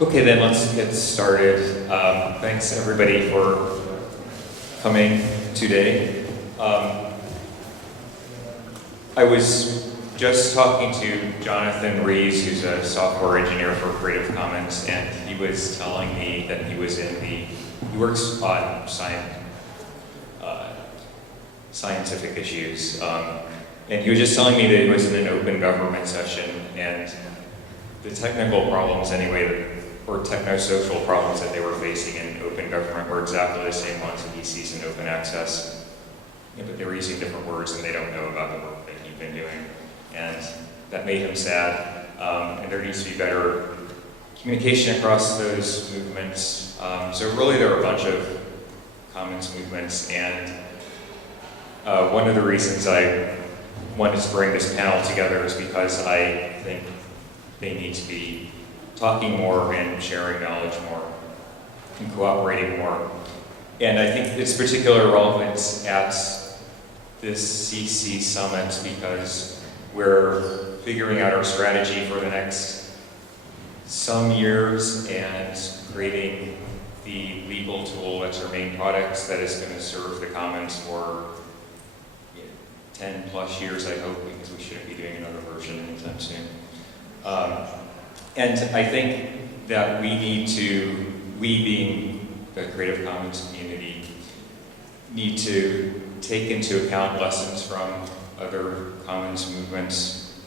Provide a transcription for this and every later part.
Okay, then let's get started. Thanks everybody for coming today. I was just talking to Jonathan Rees, who's a software engineer for Creative Commons, and he was telling me that he works on scientific issues. And he was just telling me that he was in an open government session, and the technical problems anyway, or techno-social problems that they were facing in open government were exactly the same ones that he sees in open access. Yeah, but they were using different words and they don't know about the work that he'd been doing. And that made him sad. And there needs to be better communication across those movements. So really there are a bunch of commons movements, and one of the reasons I wanted to bring this panel together is because I think they need to be talking more and sharing knowledge more and cooperating more. And I think it's particularly relevant at this CC Summit because we're figuring out our strategy for the next some years and creating the legal tool that's our main product that is going to serve the Commons for 10 plus years, I hope, because we shouldn't be doing another version anytime soon. And I think that we being the Creative Commons community, need to take into account lessons from other Commons movements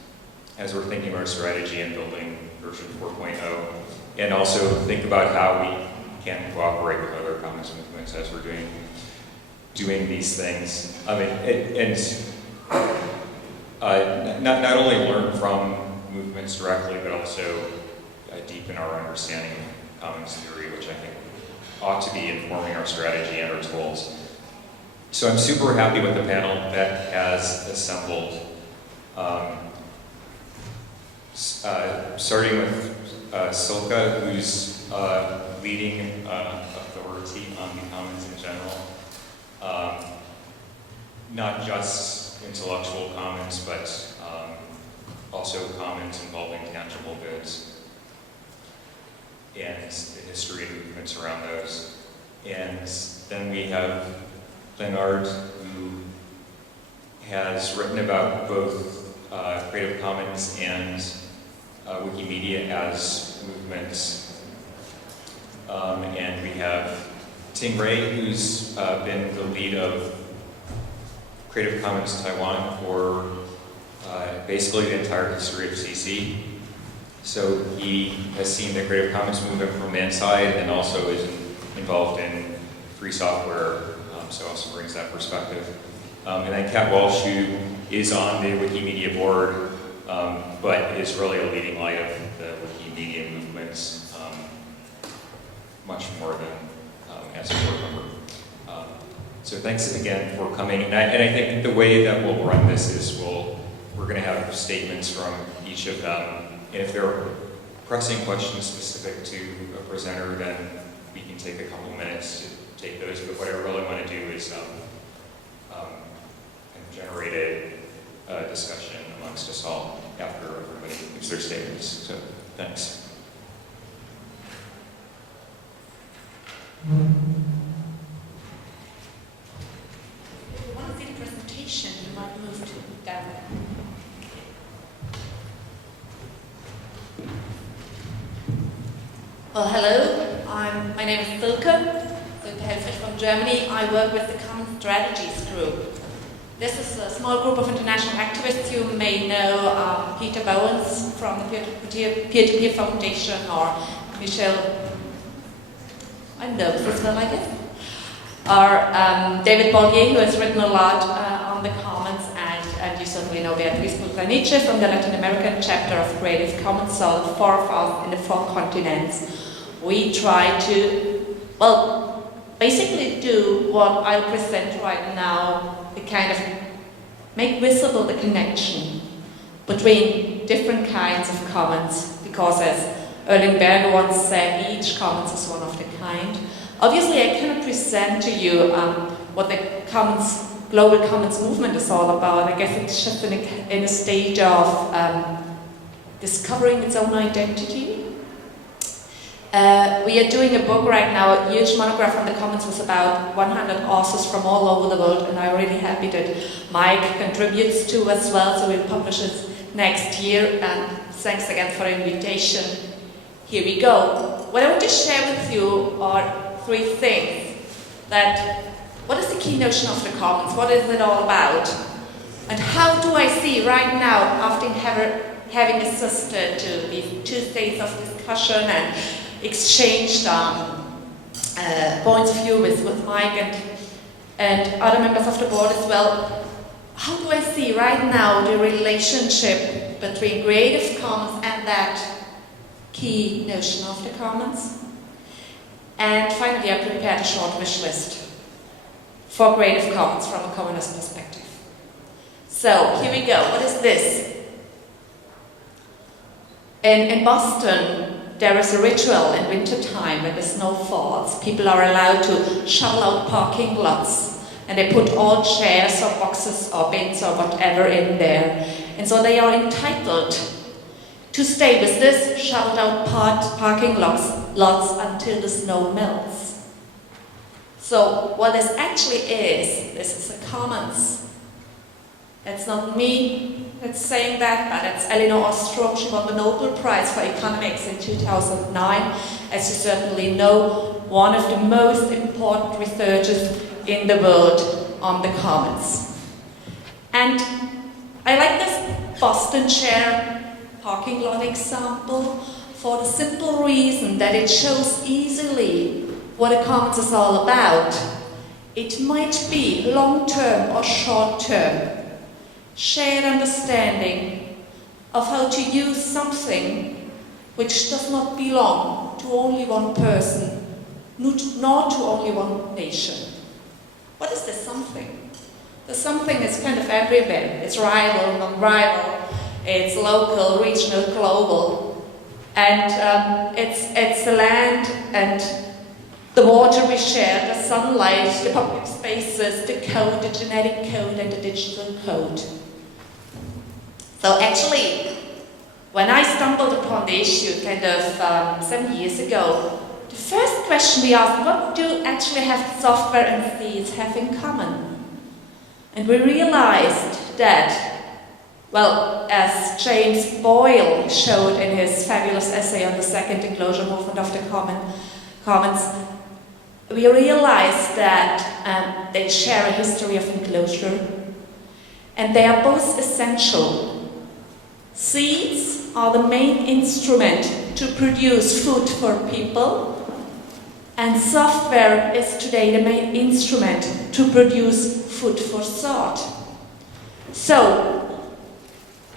as we're thinking about our strategy and building version 4.0, and also think about how we can cooperate with other Commons movements as we're doing these things. I mean, not only learn from movements directly, but also deepen our understanding of Commons theory, which I think ought to be informing our strategy and our tools. So I'm super happy with the panel that has assembled, starting with Silke, who's leading authority on the Commons in general. Not just intellectual commons, but also commons involving tangible goods and the history and movements around those. And then we have Leonard, who has written about both Creative Commons and Wikimedia as movements. And we have Ting Ray, who's been the lead of Creative Commons Taiwan for basically the entire history of CC. So he has seen the Creative Commons movement from man's side and also is involved in free software, so also brings that perspective. And then Kat Walsh, who is on the Wikimedia board, but is really a leading light of the Wikimedia movements, much more than as a board member. So thanks again for coming. And I think the way that we'll run this is we're going to have statements from each of them. And if there are pressing questions specific to a presenter, then we can take a couple minutes to take those. But what I really want to do is generate a discussion amongst us all after everybody gives their statements. So thanks. If you want to see the presentation, you might move to down there. Well, hello. My name is Silke Helfrich from Germany. I work with the Common Strategies Group. This is a small group of international activists. You may know Peter Bowens from the Peer-to-Peer Foundation, or Michel, I know this well, I guess, or David Bollier, who has written a lot on the Commons, and you certainly know Beatriz Pulcaniche from the Latin American chapter of Creative Commons, so the four of us in the 4 continents. We try to, well, basically do what I'll present right now, the kind of make visible the connection between different kinds of commons, because as Erling Berger once said, each commons is one of the kind. Obviously, I cannot present to you what the global commons movement is all about. I guess it's just in a state of discovering its own identity. We are doing a book right now, a huge monograph on the Commons with about 100 authors from all over the world, and I'm really happy that Mike contributes to as well, so we'll publish it next year, and thanks again for the invitation. Here we go. What I want to share with you are three things. What is the key notion of the Commons? What is it all about? And how do I see right now, after having assisted to these 2 days of discussion and exchanged points of view with Mike and other members of the board as well, how do I see right now the relationship between Creative Commons and that key notion of the Commons? And finally, I prepared a short wish list for Creative Commons from a commonist perspective. So, here we go. What is this? In Boston, there is a ritual in wintertime when the snow falls. People are allowed to shovel out parking lots, and they put all chairs or boxes or bins or whatever in there. And so they are entitled to stay with this shoveled out parking lots until the snow melts. So what this actually is, this is a commons. It's not me that's saying that, but it's Elinor Ostrom. She won the Nobel Prize for Economics in 2009. As you certainly know, one of the most important researchers in the world on the commons. And I like this Boston chair parking lot example for the simple reason that it shows easily what a commons is all about. It might be long-term or short-term. Shared understanding of how to use something which does not belong to only one person, nor to only one nation. What is this something? The something is kind of everywhere. It's rival, non-rival, it's local, regional, global. And it's the land and the water we share, the sunlight, the public spaces, the code, the genetic code, and the digital code. So actually, when I stumbled upon the issue 7 years ago, the first question we asked, what do actually have software and seeds have in common? And we realized that, well, as James Boyle showed in his fabulous essay on the second enclosure movement of the Commons, we realized that they share a history of enclosure, and they are both essential. Seeds are the main instrument to produce food for people, and software is today the main instrument to produce food for thought. So,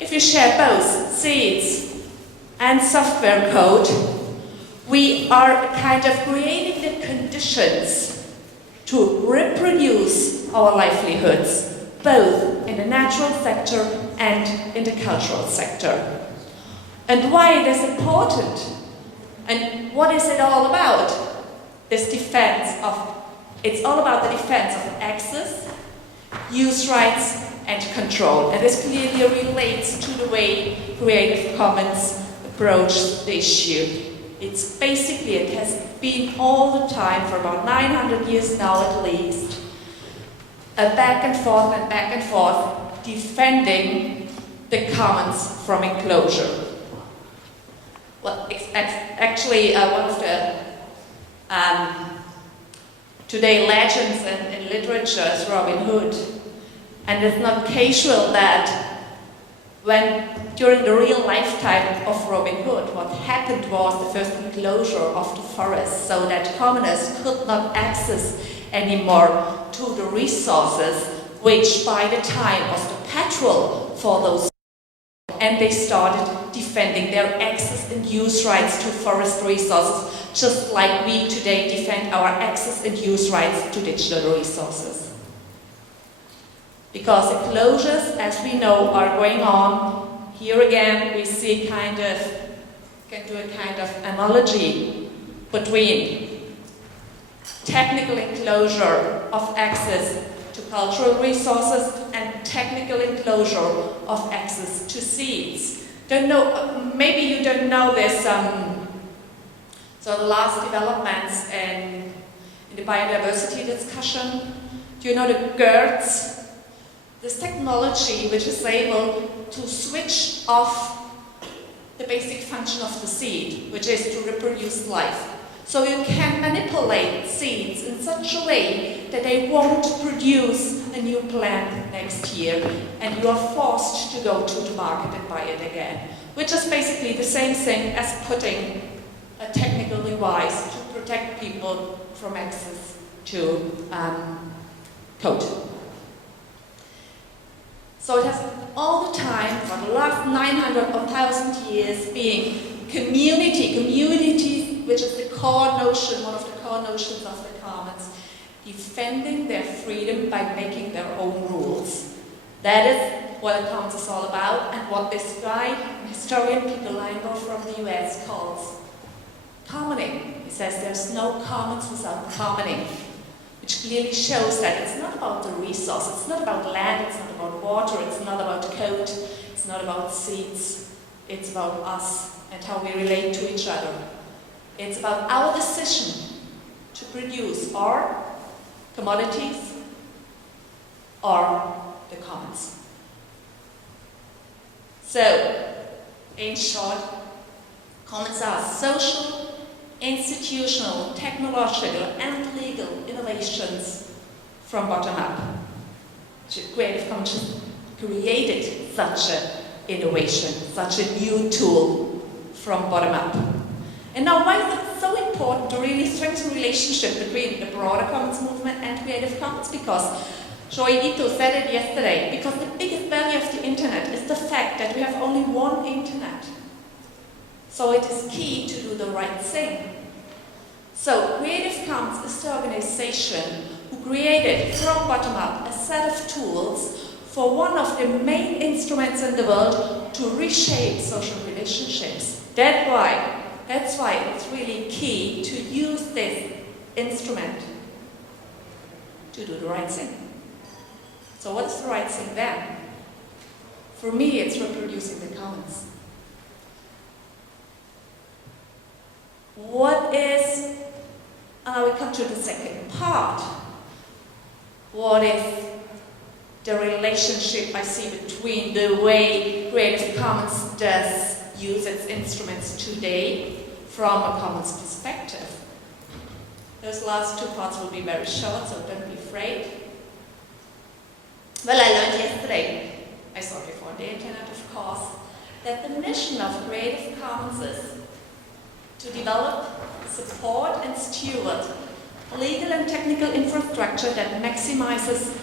if you share both seeds and software code, we are kind of creating the conditions to reproduce our livelihoods, both in the natural sector and in the cultural sector. And why it is important, and what is it all about? It's all about the defense of access, use rights, and control. And this clearly relates to the way Creative Commons approach the issue. It's basically, it has been all the time for about 900 years now at least, a back and forth defending the commons from enclosure. Well, actually, one of the today legends in literature is Robin Hood. And it's not casual that during the real lifetime of Robin Hood, what happened was the first enclosure of the forest, so that commoners could not access anymore to the resources, which by the time was the petrol for those, and they started defending their access and use rights to forest resources, just like we today defend our access and use rights to digital resources. Because enclosures, as we know, are going on. Here again, we see can do a kind of analogy between technical enclosure of access to cultural resources and technical enclosure of access to seeds. Maybe you don't know this. So the last developments in the biodiversity discussion, do you know the GERDS? This technology which is able to switch off the basic function of the seed, which is to reproduce life. So you can manipulate seeds in such a way that they won't produce a new plant next year, and you are forced to go to the market and buy it again, which is basically the same thing as putting a technical device to protect people from access to code. So it has all the time, for the last 900 or 1,000 years, being community, which is the core notion, one of the core notions of the commons, defending their freedom by making their own rules. That is what the commons is all about, and what this guy, an historian, Peter Leinberg from the US, calls commoning. He says there's no commons without commoning, which clearly shows that it's not about the resource, it's not about land, it's not about water, it's not about code, it's not about seeds, it's about us and how we relate to each other. It's about our decision to produce our commodities or the commons. So, in short, commons are social, institutional, technological, and legal innovations from bottom up. Creative Commons created such an innovation, such a new tool from bottom up. And now, why is it so important to really strengthen the relationship between the broader commons movement and Creative Commons? Because Shoei Ito said it yesterday, because the biggest value of the internet is the fact that we have only one internet. So it is key to do the right thing. So Creative Commons is the organization who created from bottom up a set of tools for one of the main instruments in the world to reshape social relationships. That's why it's really key to use this instrument to do the right thing. So what is the right thing then? For me, it's reproducing the commons. What is, and I will come to the second part, what is the relationship I see between the way Creative Commons does use its instruments today from a commons perspective. Those last two parts will be very short, so don't be afraid. Well, I learned yesterday, I saw before the internet of course, that the mission of Creative Commons is to develop, support and steward legal and technical infrastructure that maximizes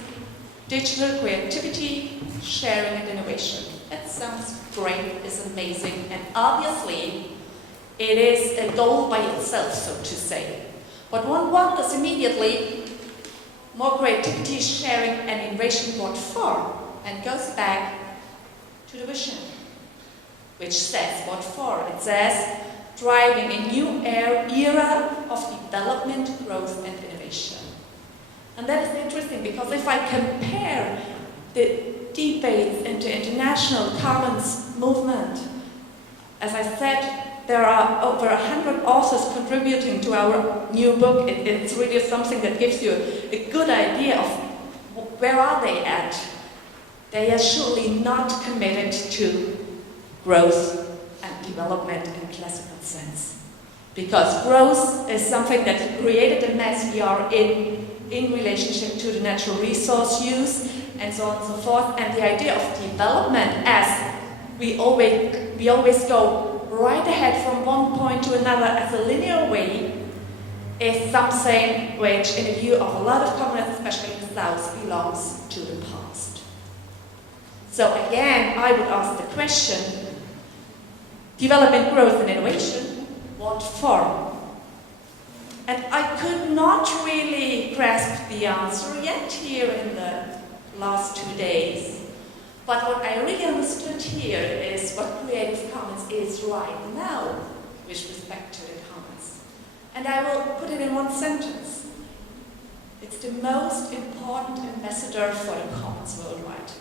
digital creativity, sharing and innovation. That sounds great, it's amazing, and obviously it is a goal by itself, so to say. But one wonders immediately, more creativity, sharing and innovation, what for? And goes back to the vision, which says what for? It says driving a new era of development, growth and innovation. And that is interesting because if I compare the debates into international commons movement, as I said, there are over 100 authors contributing to our new book. It's really something that gives you a good idea of where are they at. They are surely not committed to growth and development in classical sense. Because growth is something that created the mess we are in relationship to the natural resource use and so on and so forth. And the idea of development, as we always go right ahead from one point to another as a linear way, is something which, in the view of a lot of communists, especially in the South, belongs to the past. So again, I would ask the question, development, growth and innovation, what for? And I could not really grasp the answer yet here in the last 2 days. But what I really understood here is what Creative Commons is right now with respect to the commons. And I will put it in one sentence. It's the most important ambassador for the commons worldwide.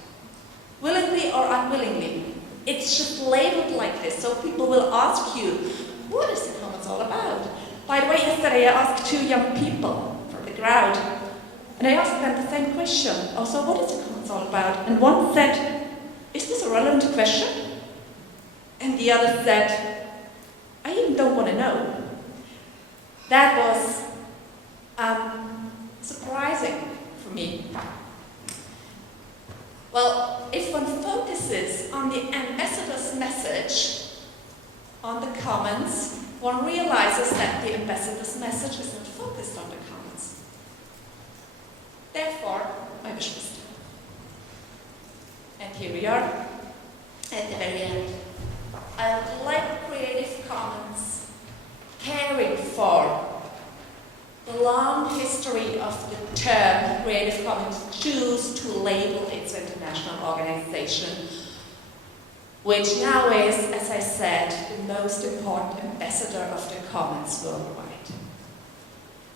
Willingly or unwillingly, it's just labeled like this, so people will ask you, what is the commons all about? yesterday I asked two young people from the crowd, and I asked them the same question. Also, what is the Commons all about? And one said, is this a relevant question? And the other said, I even don't want to know. That was surprising for me. Well, if one focuses on the ambassador's message on the Commons, one realizes that the ambassador's message is not focused on the Commons. Therefore, my wish list. And here we are, at the very end. I would like Creative Commons caring for the long history of the term Creative Commons choose to label its international organization, which now is, as I said, the most important ambassador of the Commons worldwide.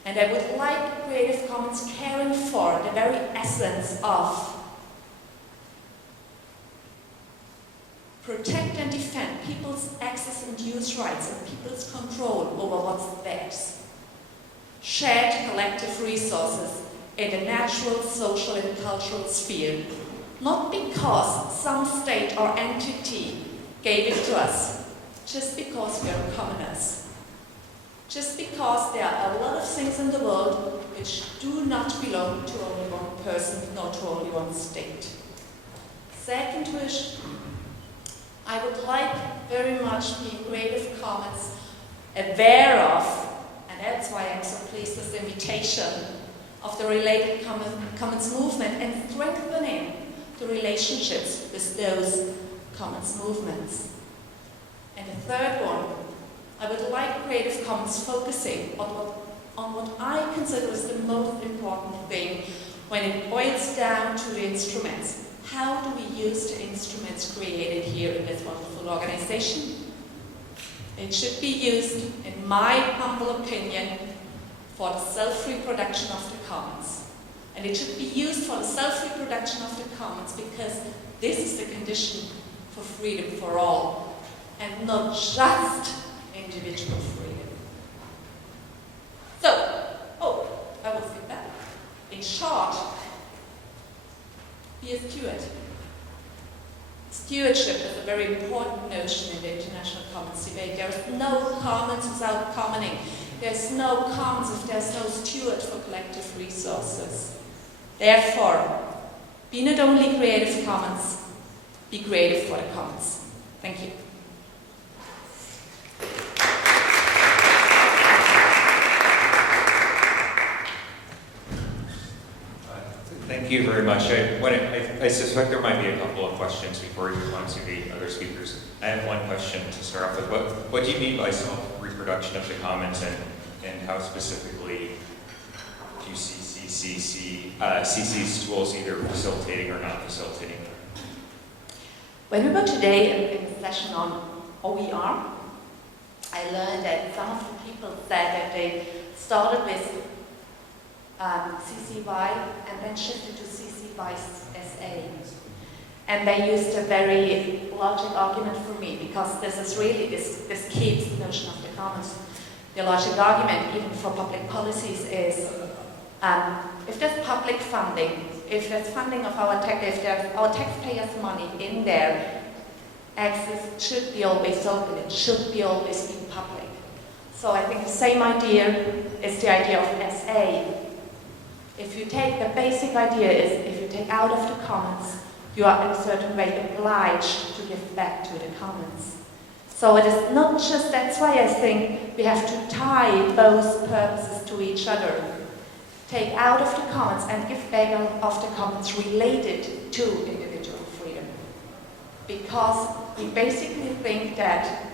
And I would like Creative Commons caring for the very essence of protect and defend people's access and use rights and people's control over what's theirs. Shared collective resources in the natural, social and cultural sphere, not because some state or entity gave it to us, just because we are commoners. Just because there are a lot of things in the world which do not belong to only one person, nor to only one state. Second wish, I would like very much the Creative Commons aware of, and that's why I'm so pleased with the invitation of the related Commons movement and strengthening the relationships with those Commons movements. And the third one, I would like Creative Commons focusing on what I consider is the most important thing when it boils down to the instruments. How do we use the instruments created here in this wonderful organization? It should be used, in my humble opinion, for the self-reproduction of the Commons. And it should be used for the self-reproduction of the Commons because this is the condition for freedom for all, and not just individual freedom. So, I will skip that. In short, be a steward. Stewardship is a very important notion in the international commons debate. There is no commons without commoning. There's no commons if there's no steward for collective resources. Therefore, be not only Creative Commons, be creative for the commons. Thank you. Thank you very much. I suspect there might be a couple of questions before we move on to the other speakers. I have one question to start off with. What do you mean by self-reproduction of the commons, and how specifically do you see CC's tools either facilitating or not facilitating? When we were today in a session on OER, I learned that some of the people said that they started with CCY and then shifted to CCY SA. And they used a very logic argument for me, because this is really, this keeps the notion of the commons. The logic argument, even for public policies, is if there's public funding, if there's funding of our if there's our taxpayers' money in there, access should be always open, it should be always be public. So I think the same idea is the idea of SA. If you take the basic idea is, if you take out of the commons, you are in a certain way obliged to give back to the commons. So it is not just, that's why I think we have to tie both purposes to each other. Take out of the commons and give back of the commons related to individual freedom. Because we basically think that,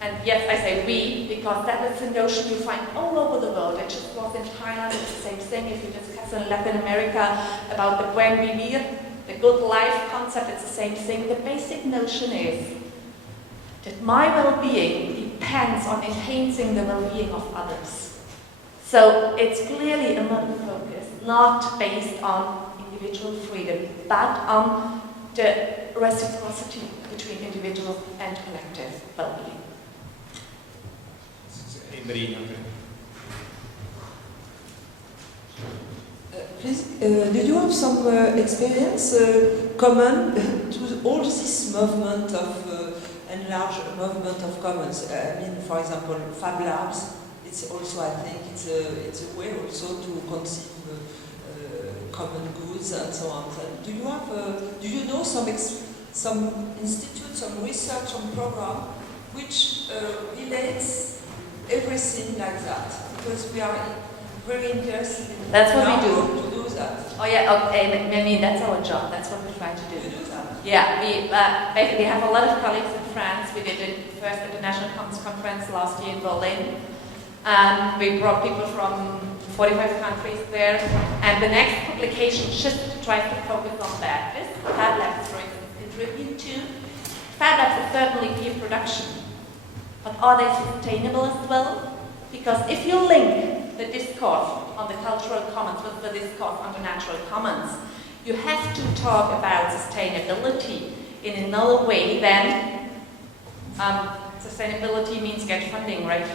and yes, I say we, because that is a notion you find all over the world. It just was in Thailand, it's the same thing. If you discuss in Latin America about the buen vivir, the good life concept, it's the same thing. The basic notion is that my well-being depends on enhancing the well-being of others. So it's clearly a modern focus, not based on individual freedom, but on the reciprocity between individual and collective well-being. Anybody? Please, do you have some experience common to all this movement of enlarged movement of commons? I mean, for example, Fab Labs. It's also, I think, it's a way also to conceive common goods and so on. So do you have? Do you know some institute, some research, some program which relates everything like that? Because we are very interested in That's what we do. To do that. Oh yeah, okay, I mean that's our job, that's what we try to do. You do that? Yeah, we basically have a lot of colleagues in France. We did the first International Commons Conference last year in Berlin. And we brought people from 45 countries there. And the next publication just tries to focus on that. This Fab Labs, for instance, contribute to. Fab Labs is certainly peer production. But are they sustainable as well? Because if you link the discourse on the cultural commons with the discourse on the natural commons, you have to talk about sustainability in another way than sustainability means get funding, right?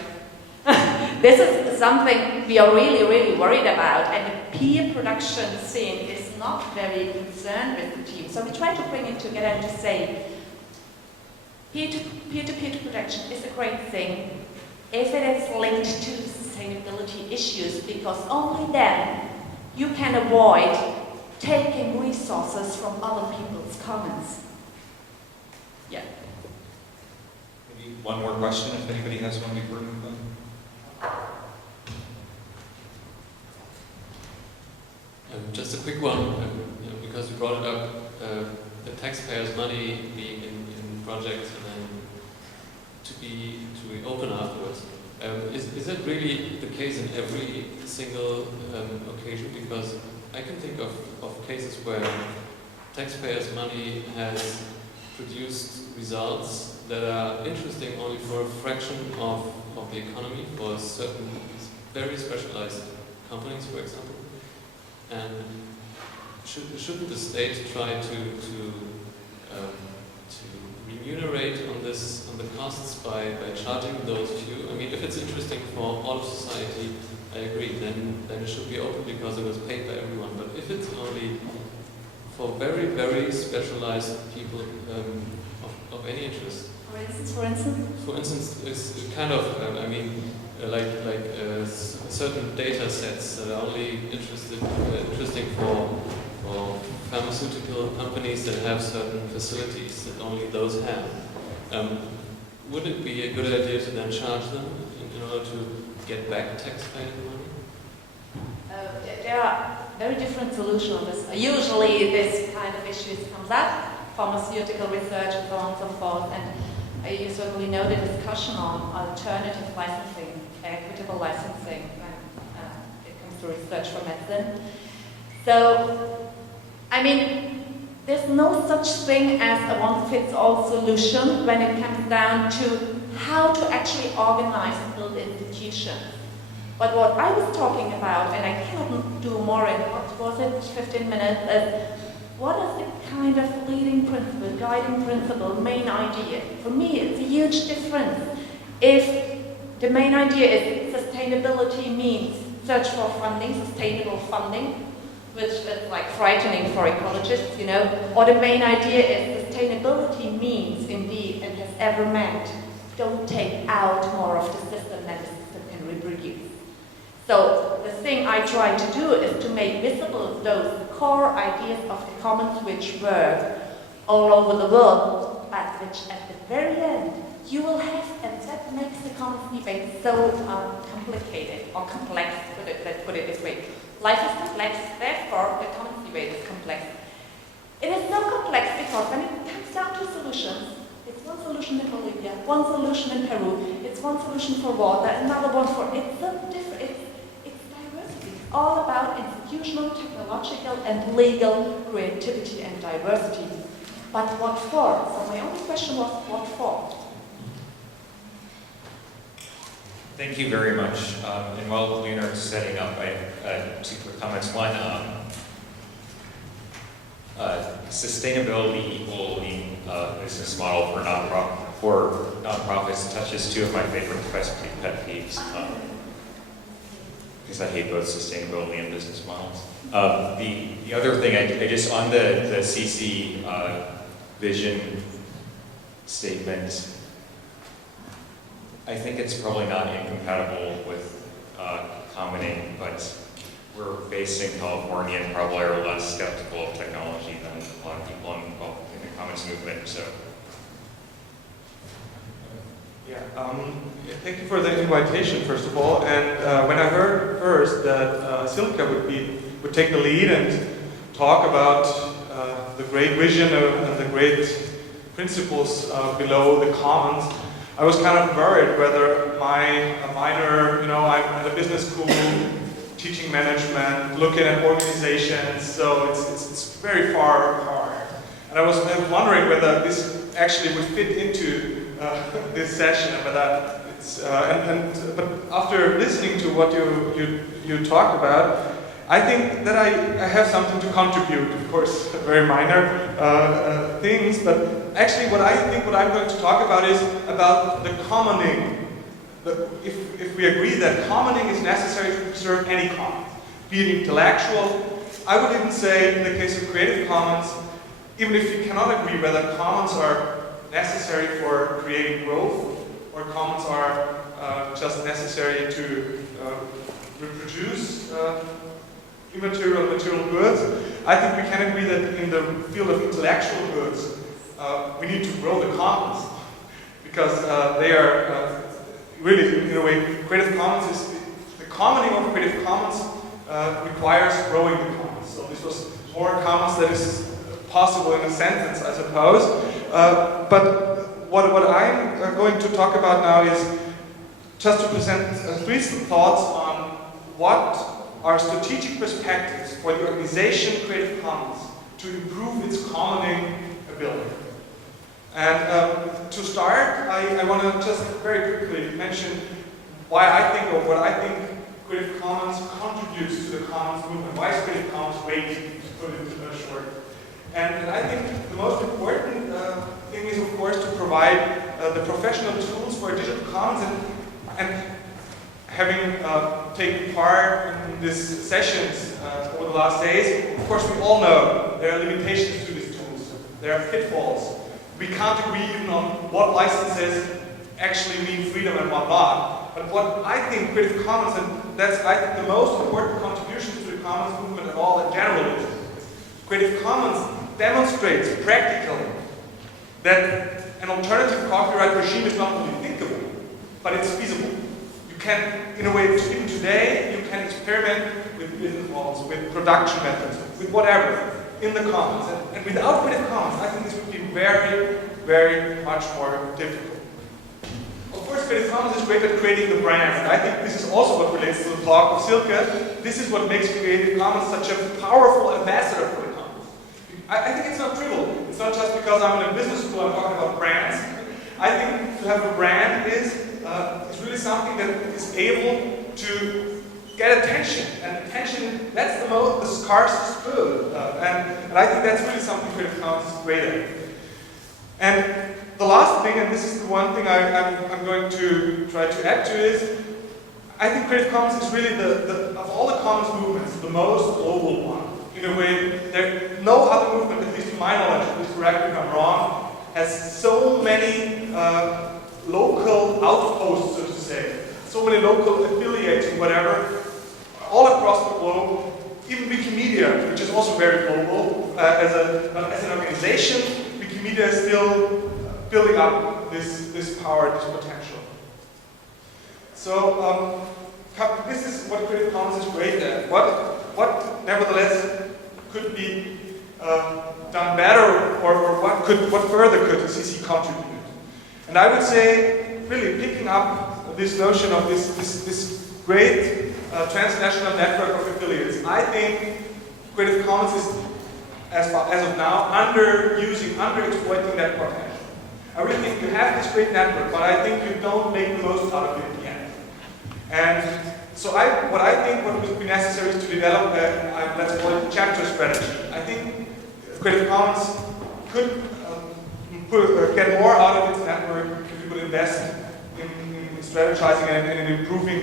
This is something we are really, really worried about, and the peer production scene is not very concerned with the team. So we try to bring it together and to say, peer-to-peer production is a great thing if it is linked to sustainability issues, because only then you can avoid taking resources from other people's commons. Yeah. Maybe one more question, if anybody has one before we move on. Just a quick one, because you brought it up, the taxpayers' money being in projects and then to be open afterwards. Is that really the case in every single occasion? Because I can think of cases where taxpayers' money has produced results that are interesting only for a fraction of the economy, for certain very specialized companies, for example. And shouldn't the state try to remunerate on the costs by charging those few? I mean, if it's interesting for all of society, I agree. Then it should be open because it was paid by everyone. But if it's only for very, very specialized people of any interest. For instance? For instance, it's kind of, certain data sets that are only interesting for pharmaceutical companies that have certain facilities that only those have. Would it be a good idea to then charge them in order to get back taxpayer money? There are very different solutions on this. Usually this kind of issues comes up, pharmaceutical research and so on and so forth, and you certainly know the discussion on alternative licensing, equitable licensing when it comes to research for medicine. So, I mean, there's no such thing as a one-fits-all solution when it comes down to how to actually organize and build institutions. But what I was talking about, and I cannot do more in, what was it, 15 minutes, is what is the kind of leading principle, guiding principle, main idea? For me, it's a huge difference. If the main idea is sustainability means search for funding, sustainable funding, which is like frightening for ecologists, you know, or the main idea is sustainability means indeed and has ever meant don't take out more of the system than the system can reproduce. So the thing I try to do is to make visible those core ideas of the commons which work all over the world, but which at the very end you will have, and that makes the commons debate so complicated or complex, let's put it this way. Life is complex, therefore the commons debate is complex. It is so complex because when it comes down to solutions, it's one solution in Bolivia, one solution in Peru, it's one solution for water, another one for, it's so different, it's diversity. It's all about institutional, technological, and legal creativity and diversity. But what for? So my only question was, what for? Thank you very much. And while Leonard's setting up, I have two quick comments. One, sustainability equaling business model for nonprofits touches two of my favorite pet peeves. because I hate both sustainability and business models. The other thing, I just, on the CC vision statement, I think it's probably not incompatible with commenting, but we're based in California and probably are less skeptical of technology than a lot of people in the commons movement, so. Yeah, thank you for the invitation, first of all. And when I heard first that Silke would take the lead and talk about the great vision and the great principles below the commons, I was kind of worried whether my minor, I'm at a business school, teaching management, looking at organizations, so it's very far apart. And I was wondering whether this actually would fit into this session, but but after listening to what you talked about, I think that I have something to contribute. Of course, very minor things, but actually, what I'm going to talk about is about the commoning. If we agree that commoning is necessary to preserve any commons, be it intellectual, I would even say in the case of Creative Commons, even if you cannot agree whether commons are necessary for creating growth, or commons are just necessary to reproduce immaterial material goods, I think we can agree that in the field of intellectual goods, we need to grow the commons, because they are really, in a way, Creative Commons is, the commoning of Creative Commons requires growing the commons. So this was more commons that is possible in a sentence, I suppose. But what I'm going to talk about now is just to present three thoughts on what are strategic perspectives for the organization Creative Commons to improve its commoning ability. And to start, I want to just very quickly mention why I think, or what I think Creative Commons contributes to the commons movement. Why is Creative Commons great, to put it short? And I think the most important thing is, of course, to provide the professional tools for digital commons, and having taken part in these sessions over the last days, of course we all know there are limitations to these tools. There are pitfalls. We can't agree even on what licenses actually mean freedom and what not. But what I think Creative Commons, and that's I think the most important contribution to the commons movement at all in general is, Creative Commons demonstrates practically that an alternative copyright regime is not only thinkable, but it's feasible. You can, in a way, even today, you can experiment with business models, with production methods, with whatever, in the commons. And without Creative Commons, I think this would be very, very much more difficult. Of course, Creative Commons is great at creating the brand, and I think this is also what relates to the talk of Silke. This is what makes Creative Commons such a powerful ambassador for the commons. I think it's not trivial. It's not just because I'm in a business school, I'm talking about brands. I think to have a brand is really something that is able to get attention, and attention, that's the scarcest good. And I think that's really something Creative Commons is great at. And the last thing, and this is the one thing I'm going to try to add to, is I think Creative Commons is really of all the commons movements, the most global one. In a way, no other movement, at least to my knowledge, please correct me if I'm wrong, has so many local outposts, so to say, so many local affiliates and whatever, all across the globe. Even Wikimedia, which is also very global, as an organization, Wikimedia is still building up this power, this potential. So this is what Creative Commons is great at. What nevertheless could be done better, or what further could the CC contribute? And I would say, really picking up this notion of this great transnational network of affiliates. I think Creative Commons is, as of now, underexploiting that potential. I really think you have this great network, but I think you don't make the most out of it yet. And so what would be necessary is to develop let's call it chapter strategy. I think Creative Commons could get more out of its network if we would invest in strategizing and in improving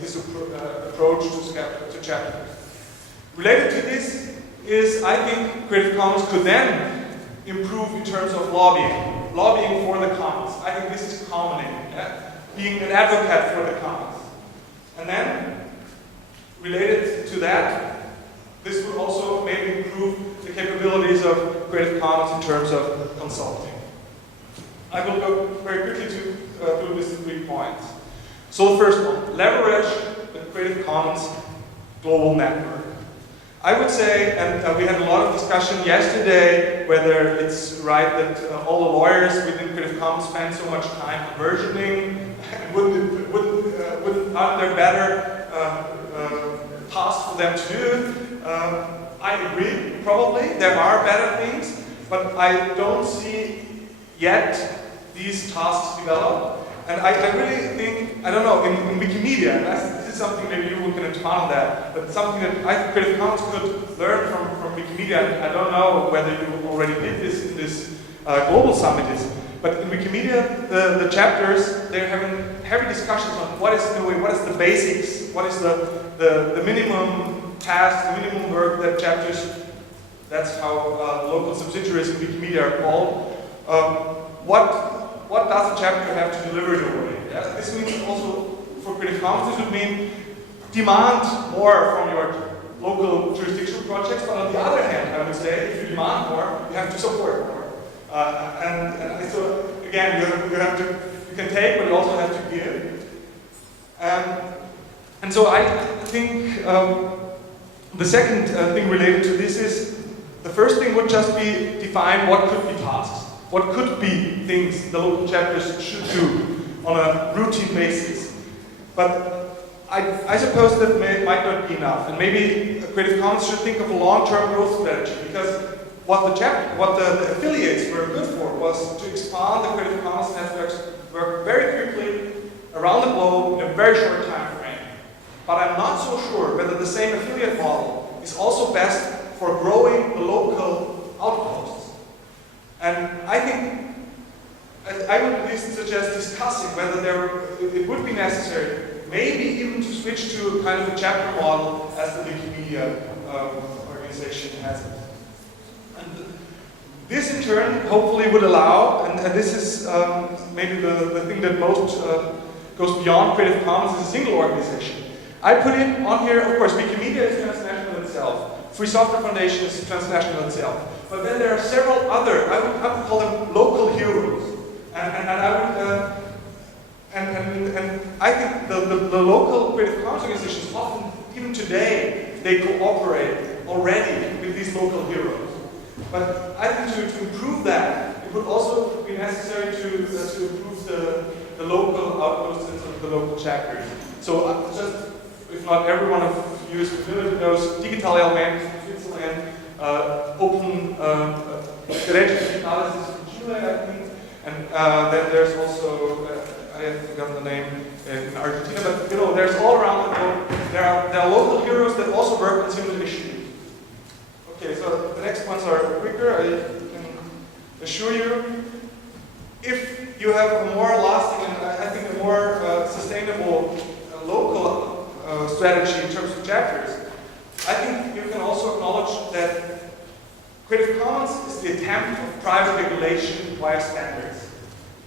his approach to chapters. Related to this is, I think, Creative Commons could then improve in terms of lobbying for the commons. I think this is common, being an advocate for the commons. And then, related to that, this would also maybe improve the capabilities of Creative Commons in terms of consulting. I will go very quickly through these 3 points. So the first one, leverage the Creative Commons global network. I would say, and we had a lot of discussion yesterday, whether it's right that all the lawyers within Creative Commons spend so much time versioning, and aren't there better tasks for them to do? I agree, probably, there are better things, but I don't see yet these tasks develop. And I really think, I don't know, in Wikimedia, this is something maybe you can expand on that, but something that I think Creative Commons could learn from Wikimedia. I don't know whether you already did this in this global summit, but in Wikimedia, the chapters, they're having heavy discussions on what is the basics, what is the minimum task, the minimum work that chapters, that's how local subsidiaries in Wikimedia are called. What does a chapter have to deliver in a way? Yeah? This means also for Creative Commons, this would mean demand more from your local jurisdictional projects, but on the other hand, I would say, if you demand more, you have to support more. And so again, you can take, but you also have to give. And so I think the second thing related to this is, the first thing would just be define what could be tasks. What could be things the local chapters should do on a routine basis. But I suppose that might not be enough. And maybe Creative Commons should think of a long-term growth strategy, because what the affiliates were good for was to expand the Creative Commons networks work very quickly around the globe in a very short time frame. But I'm not so sure whether the same affiliate model is also best for growing the local outposts. And I think, I would at least suggest discussing whether it would be necessary, maybe even to switch to a kind of a chapter model as the Wikimedia organization has it. And this in turn hopefully would allow, and this is maybe the thing that most goes beyond Creative Commons as a single organization. I put it on here, of course, Wikimedia is transnational itself. Free Software Foundation is transnational itself. But then there are several other, I would call them local heroes. And I think the local Creative Commons organizations often, even today, they cooperate already with these local heroes. But I think to improve that, it would also be necessary to improve the local outposts and the local chapters. So just, if not everyone of you is familiar with those, Digitale Elementen from Switzerland, Open Geräte Digitales from Chile, I think. And then there's also, I have forgotten the name, in Argentina, but you know, there's all around the globe, there are local heroes that also work on similar issues. Okay, so the next ones are quicker, I can assure you. If you have a more lasting and I think a more sustainable local strategy in terms of chapters, I think you can also acknowledge that Creative Commons is the attempt of private regulation via standards.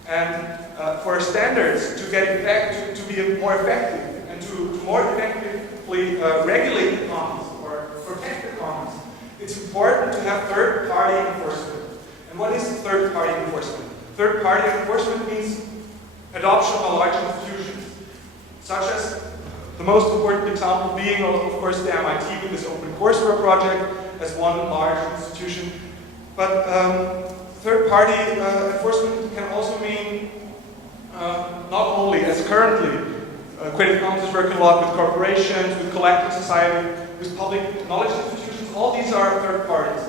And for standards to get back to be more effective and to more effectively regulate the commons or protect the commons, it's important to have third-party enforcement. And what is third-party enforcement? Third-party enforcement means adoption by large institutions, such as the most important example being, of course, the MIT with this OpenCourseware project as one large institution. But third-party enforcement can also mean not only, as currently, Creative Commons is working a lot with corporations, with collective society, with public knowledge institutions. All these are third parties.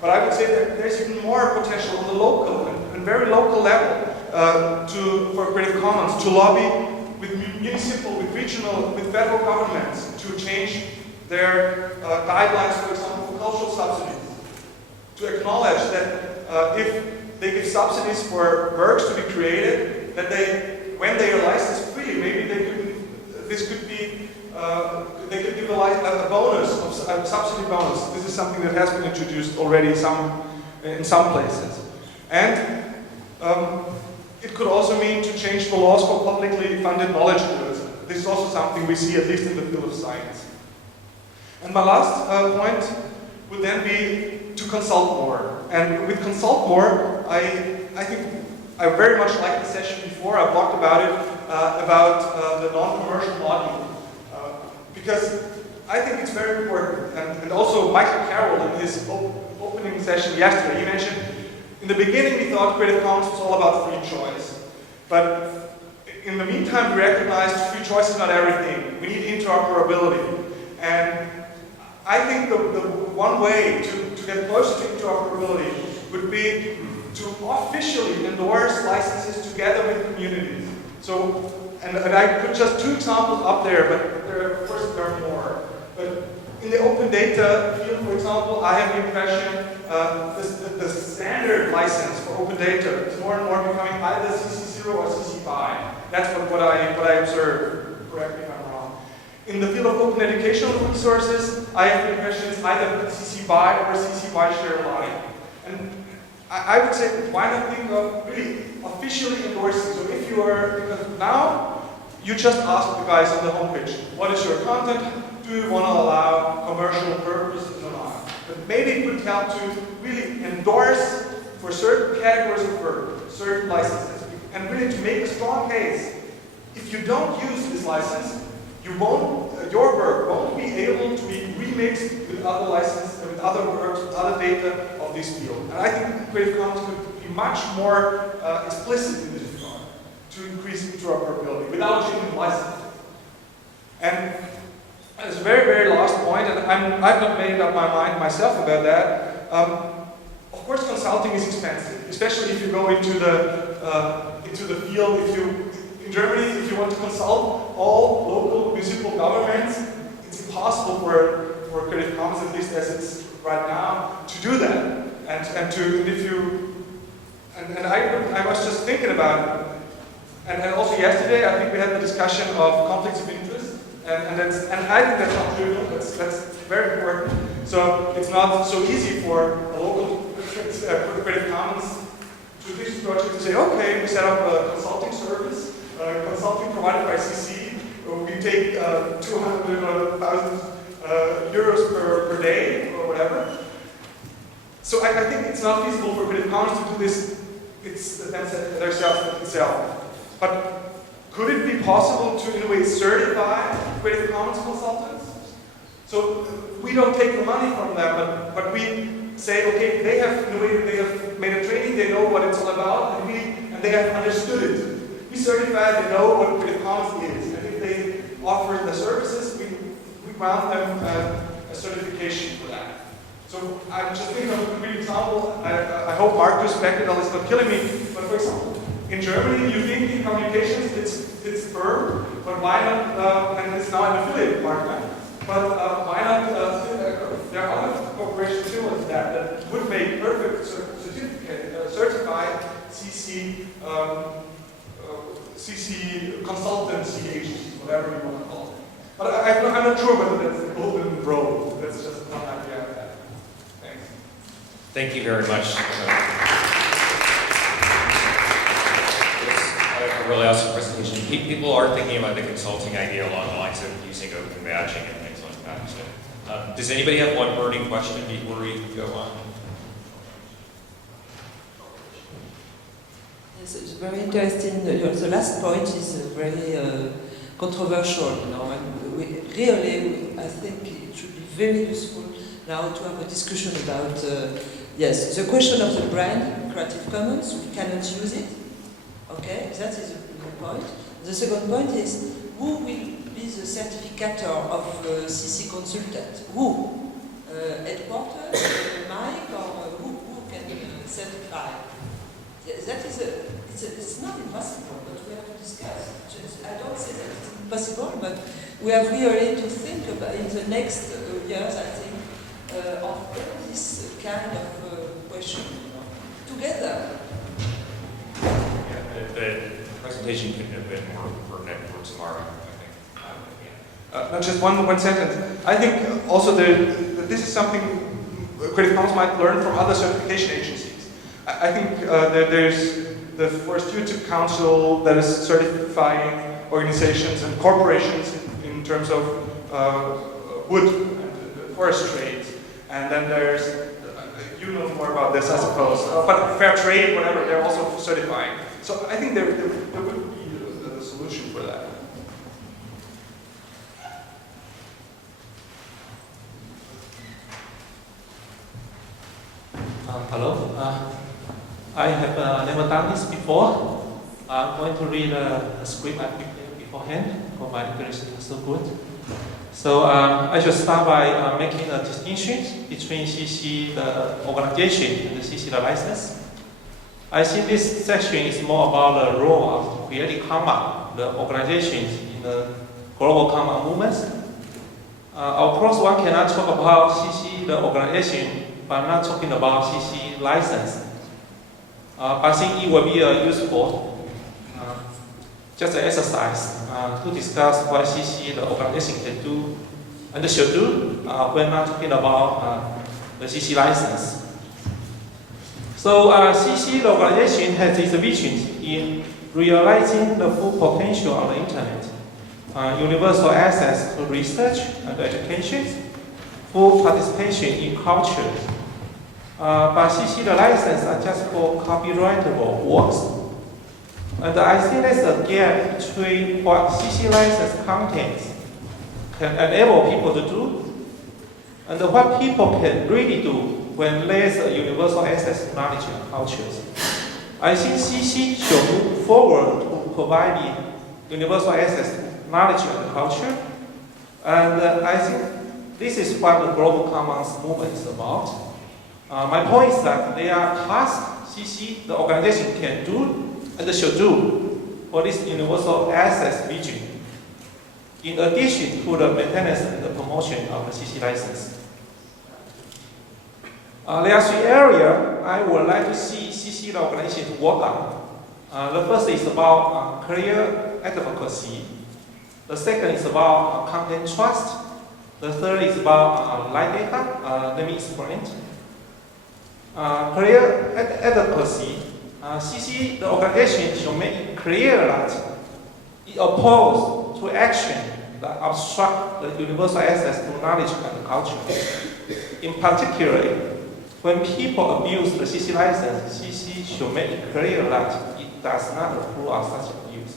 But I would say that there's even more potential on the local and very local level for Creative Commons to lobby with municipal, with regional, with federal governments to change their guidelines, for example, for cultural subsidies. To acknowledge that if they give subsidies for works to be created, that they when they are license free, maybe they could give a bonus, a subsidy bonus. This is something that has been introduced already in some places. And it could also mean to change the laws for publicly funded knowledge goods. This is also something we see, at least in the field of science. And my last point would then be to consult more. And with consult more, I think I very much like the session before. I've talked about it, about the non-commercial module. Because I think it's very important. And also Michael Carroll in his opening session yesterday, he mentioned, in the beginning we thought Creative Commons was all about free choice. But in the meantime, we recognized free choice is not everything. We need interoperability. And I think the one way to get closer to interoperability would be to officially endorse licenses together with communities. So, and I put just 2 examples up there, but of course there are more. But in the open data field, for example, I have the impression the standard license for open data is more and more becoming either CC0 or CC BY. That's what I observed. Correct me if I'm wrong. In the field of open educational resources, I have the impression it's either CC BY or CC BY share alike. And I would say, why not think of really officially endorsing? So if you are, because now you just ask the guys on the homepage, what is your content? Do you want to allow commercial purposes or not? But maybe it would help to really endorse for certain categories of work, certain licenses, and really to make a strong case. If you don't use this license, your work won't be able to be remixed with other licenses, with other works, with other data of this field. And I think Creative Commons could be much more explicit in this regard to increase interoperability without changing licensing. And as a very, very last point, and I've not made up my mind myself about that. Of course, consulting is expensive, especially if you go into the field. In Germany, if you want to consult all local municipal governments, it's impossible for Creative Commons, at least as it's right now, to do that. And I was just thinking about it. And also yesterday, I think we had the discussion of conflicts of interest. And I think that's not trivial. That's very important. So it's not so easy for a local Creative Commons tradition project to say, okay, we set up a consulting service, consulting provided by CC. We take 200 or 1,000 euros per day or whatever. So I think it's not feasible for Creative Commons to do this themselves. But could it be possible to, in a way, certify Creative Commons consultants? So we don't take the money from them, but we say, okay, they have made a training, they know what it's all about, and they have understood it. We certify they know what Creative Commons is, and if they offer the services, we grant them a certification for that. So I'm just thinking of a concrete example. I hope Marcus Beckedal is not killing me, but for example, in Germany, you think in communications it's firm, but why not, and it's now an affiliate partner, but why not, there are other corporations too that would make perfect certified CC consultancy agencies, whatever you want to call it. But I'm not sure whether that's the golden road. That's just one idea of that. Thanks. Thank you very much. A really awesome presentation. People are thinking about the consulting idea along the lines of using open badging and things like that. So, does anybody have one burning question before we go on? Yes, it's very interesting. The last point is very controversial. And I think it should be very useful now to have a discussion about yes, the question of the brand Creative Commons. We cannot use it. Okay, that is the point. The second point is, who will be the certificator of CC consultant? Who? Headquarters, Mike, or who can certify? That is it's not impossible, but we have to discuss. I don't say that it's impossible, but we have really to think about in the next years, I think, of all this kind of question together. The presentation couldn't have been more pertinent for tomorrow, I think. Not just one sentence. I think also that this is something Creative Commons might learn from other certification agencies. I think that there's the Forest Stewardship Council that is certifying organizations and corporations in terms of wood and forest trade. And then there's, you know more about this, I suppose, but fair trade, whatever, they're also certifying. So I think there would be a solution for that. Hello. I have never done this before. I'm going to read a script I prepared beforehand, because my English is not so good. So I should start by making a distinction between CC, the organization, and the CC, the license. I think this section is more about the role of Creative Commons, the organizations in the global common movements. Of course, one cannot talk about CC, the organization, but not talking about CC license. I think it will be useful, just an exercise, to discuss what CC, the organization, can do and should do when not talking about the CC license. So CC, the organization, has its vision in realizing the full potential of the Internet, universal access to research and education, full participation in culture. But CC, the license, are just for copyrightable works. And I think there's a gap between what CC license contains can enable people to do and what people can really do when there's a universal access to knowledge and cultures. I think CC should move forward to providing universal access to knowledge and culture. And I think this is what the Global Commons movement is about. My point is that there are tasks CC, the organization, can do and should do for this universal access vision, in addition to the maintenance and the promotion of the CC license. There are 3 areas I would like to see CC, the organization, work on. The first is about clear advocacy. The second is about content trust. The third is about live data. Let me explain. Clear advocacy. CC, the organization, should make it clear that it opposes to action that obstruct the universal access to knowledge and culture. In particular, when people abuse the CC license, CC should make it clear that it does not approve of such abuse.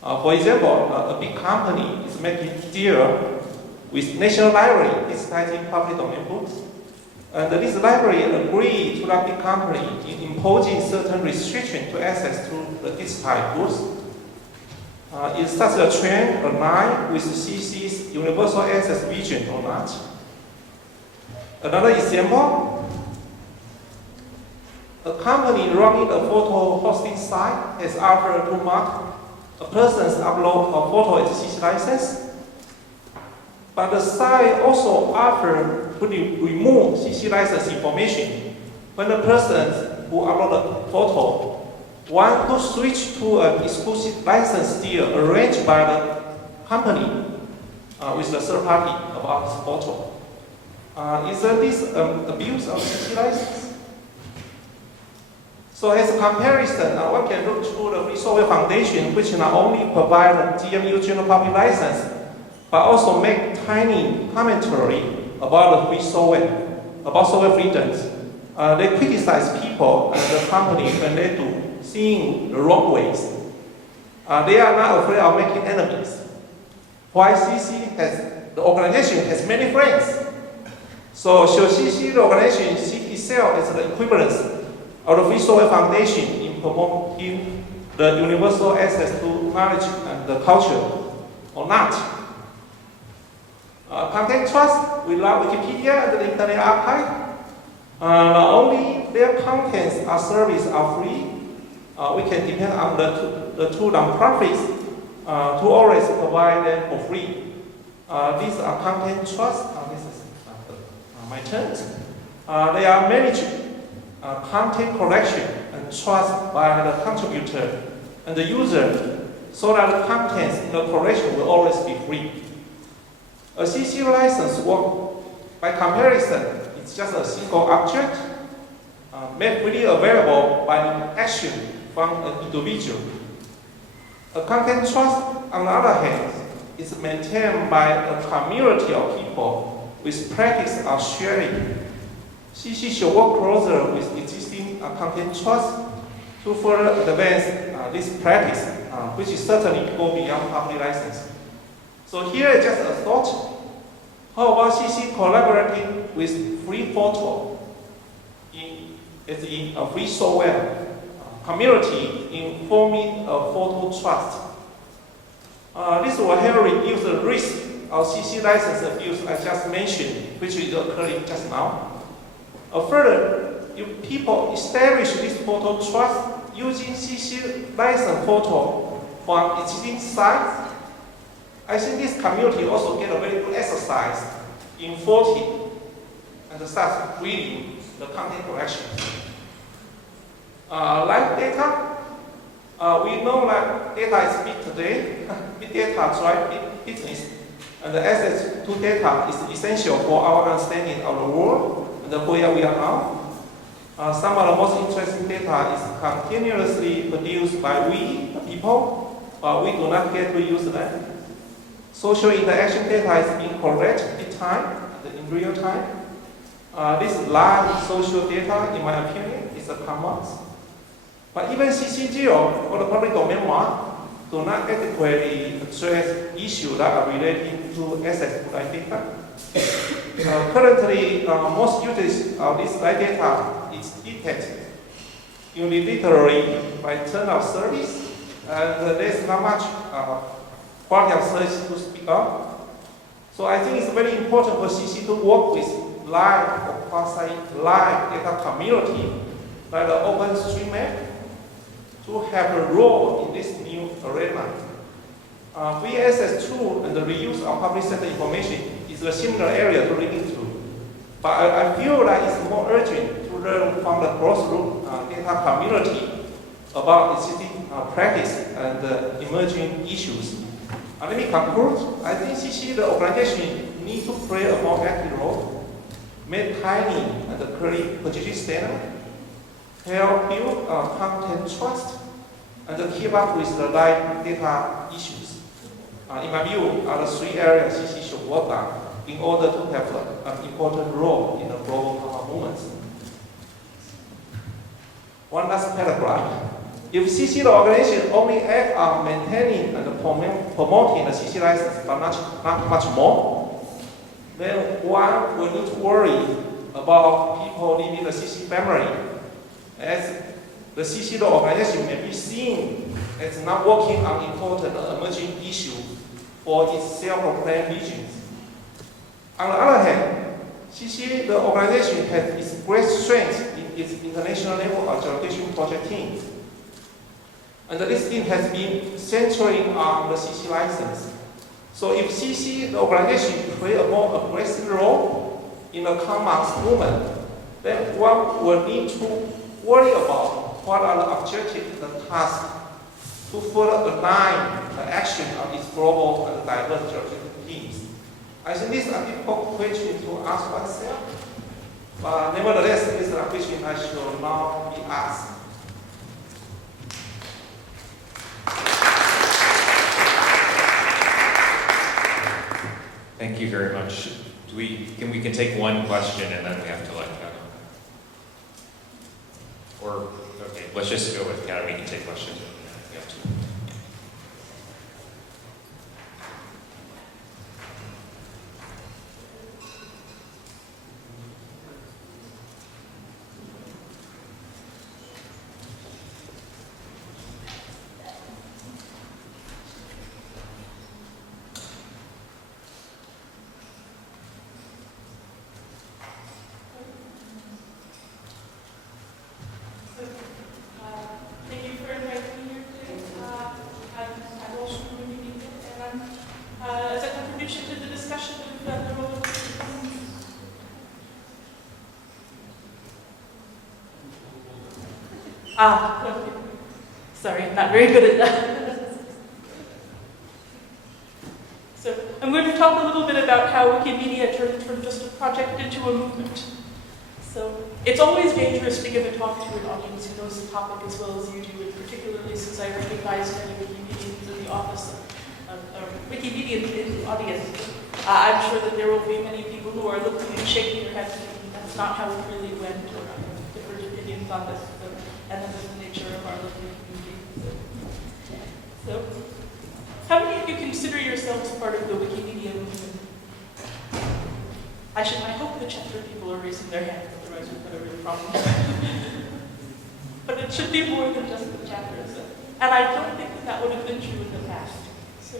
For example, a big company is making a deal with National Library digitizing public domain books. And this library agreed to that big company in imposing certain restrictions to access to the digitized books. Is such a trend aligned with CC's universal access vision or not? Another example, a company running a photo hosting site has offered to mark a person's upload of photo as a CC license, but the site also offered to remove CC license information when the person who uploaded the photo want to switch to an exclusive license deal arranged by the company with the third party about this photo. Isn't this abuse of CC license? So as a comparison, one can look to the Free Software Foundation, which not only provide the GMU general public license, but also make tiny commentary about the free software, about software freedoms. They criticize people and the company when they do seeing the wrong ways. They are not afraid of making enemies. Why CC the organization has many friends. So should CC, the organization, see itself as the equivalence of the Free Software Foundation in promoting the universal access to knowledge and the culture, or not? Content trust, we love Wikipedia and the Internet Archive. Not only their contents or services are free, we can depend on the two nonprofits to always provide them for free. These are content trust. This is my turn. They are managed content collection and trust by the contributor and the user so that the contents in the collection will always be free. A CC license work by comparison, it's just a single object made freely available by an action from an individual. A content trust, on the other hand, is maintained by a community of people with practice of sharing. CC should work closer with existing content trust to further advance this practice, which is certainly go beyond public license. So here is just a thought. How about CC collaborating with free photo in a free software community in forming a photo trust? This will help reduce the risk of CC license abuse I just mentioned, which is occurring just now. Further, if people establish this photo trust using CC license photo from existing sites, I think this community also get a very good exercise in voting and start reading the content collection. Like data, we know that data is big today. Big data drive big business, and the access to data is essential for our understanding of the world and where we are now. Some of the most interesting data is continuously produced by we, the people, but we do not get to use them. Social interaction data is being collected in time, in real time. This live social data, in my opinion, is a commons. But even CC0 or the public domain mark do not adequately address issues that are relating to access to live data. Currently, most usage of this live data is detected unilaterally by turn of service, and there's not much quality of service to speak of. So I think it's very important for CC to work with live or quasi-live data community like the OpenStreetMap to have a role in this new arena. Free access to and the reuse of public sector information is a similar area to look into. But I feel that it's more urgent to learn from the cross-root data community about existing practice and emerging issues. Let me conclude. I think CC, the organization, need to play a more active role, make tiny and clearly position standard, help build content trust, and keep up with the live data issues. In my view, are the three areas CC should work on in order to have an important role in the global power movement. One last paragraph. If CC, the organization, only act on maintaining and promoting the CC license, but not much more, then one will need to worry about people leaving the CC family, as the CC, the organization, may be seen as not working on important emerging issues for its self-proclaimed visions. On the other hand, CC, the organization, has its great strength in its international level of geolocation project team. And this team has been centering on the CC license. So if CC, the organization, play a more aggressive role in the commons movement, then one will need to worry about what are the objectives and tasks to further align the action of its global and diverse geological teams. I think these are difficult questions to ask oneself, but nevertheless, these are questions I should now be asked. Thank you very much. We can take one question and then we have to let go. Or, okay, let's just go with Kat. We can take questions. We have to. Thank you for inviting me here today. I'm also really needed, and as a contribution to the discussion of the role of okay. Sorry, I'm not very good at that. So I'm going to talk a little bit about how Wikimedia turned from just a project into a movement. So it's always dangerous to give a talk to an audience who knows the topic as well as you do, and particularly since I recognize many Wikimedians in the office, Wikimedians in the audience. I'm sure that there will be many people who are looking and shaking their heads thinking that's not how it really went, or different opinions on this, and that is the nature of our local community. So, how many of you consider yourselves part of the Wikimedia movement? I hope the chapter people are raising their hands, otherwise we've got a real problem. But it should be more than just the chapters. And I don't think that would have been true in the past. So,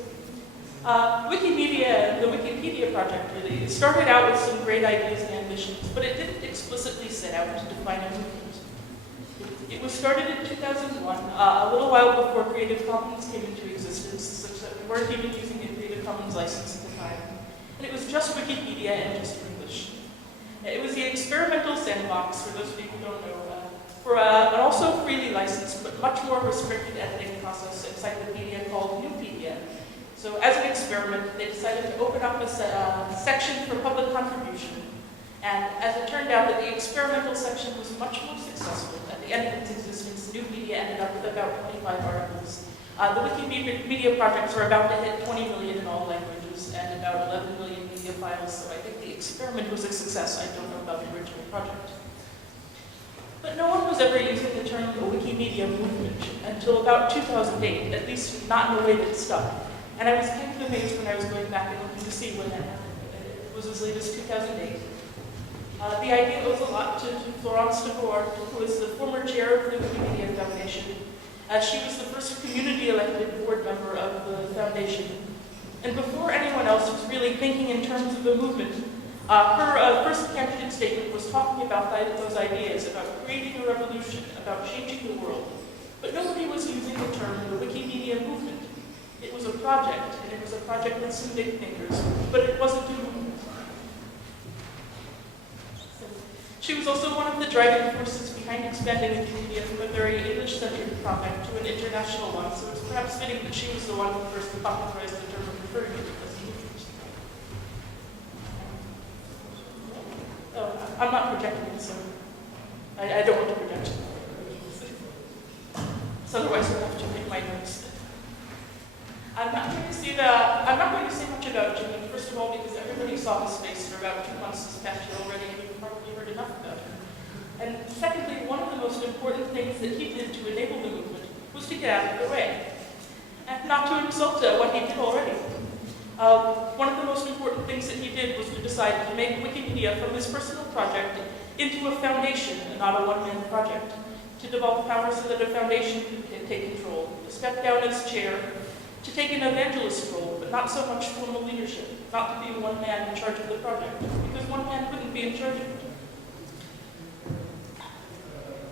Wikimedia, the Wikipedia project really, it started out with some great ideas and ambitions, but it didn't explicitly set out to define a movement. It was started in 2001, a little while before Creative Commons came into existence, such that we weren't even using a Creative Commons license at the time. And it was just Wikipedia and just English. It was the experimental sandbox, for those of you who don't know, for an also freely licensed but much more restricted editing process encyclopedia called Newpedia. So as an experiment, they decided to open up a section for public contribution. And as it turned out, that the experimental section was much more successful. At the end of its existence, Newpedia ended up with about 25 articles. The Wikimedia projects are about to hit 20 million in all languages and about 11 million media files, so I think the experiment was a success. I don't know about the original project. But no one was ever using the term the Wikimedia movement until about 2008, at least not in a way that stuck. And I was kind of amazed when I was going back and looking to see when that happened. It was as late as 2008. The idea owes a lot to Florence Devoir, who is the former chair of the Wikimedia Foundation. She was the first community-elected board member of the foundation. And before anyone else was really thinking in terms of a movement, her first candidate statement was talking about those ideas, about creating a revolution, about changing the world. But nobody was using the term the Wikimedia movement. It was a project, and it was a project with some big thinkers, but it wasn't a movement. She was also one of the driving forces behind expanding Wikimedia from a very English-centered project to an international one, so it's perhaps fitting that she was the one who first popularized the term of referring to it as a movement. Oh, I'm not projecting, so I don't want to project. So otherwise I'll have to make my notes. I'm not going to say much about Jimmy, first of all, because everybody saw his face for about 2 months this past year already, and you've probably heard enough about him. And secondly, one of the most important things that he did to enable the movement was to get out of the way. And not to insult what he did already. One of the most important things that he did was to decide to make Wikimedia from his personal project into a foundation and not a one-man project. To devolve power so that a foundation could take control. To step down as chair. To take an evangelist role, but not so much formal leadership, not to be one man in charge of the project, because one man couldn't be in charge of it.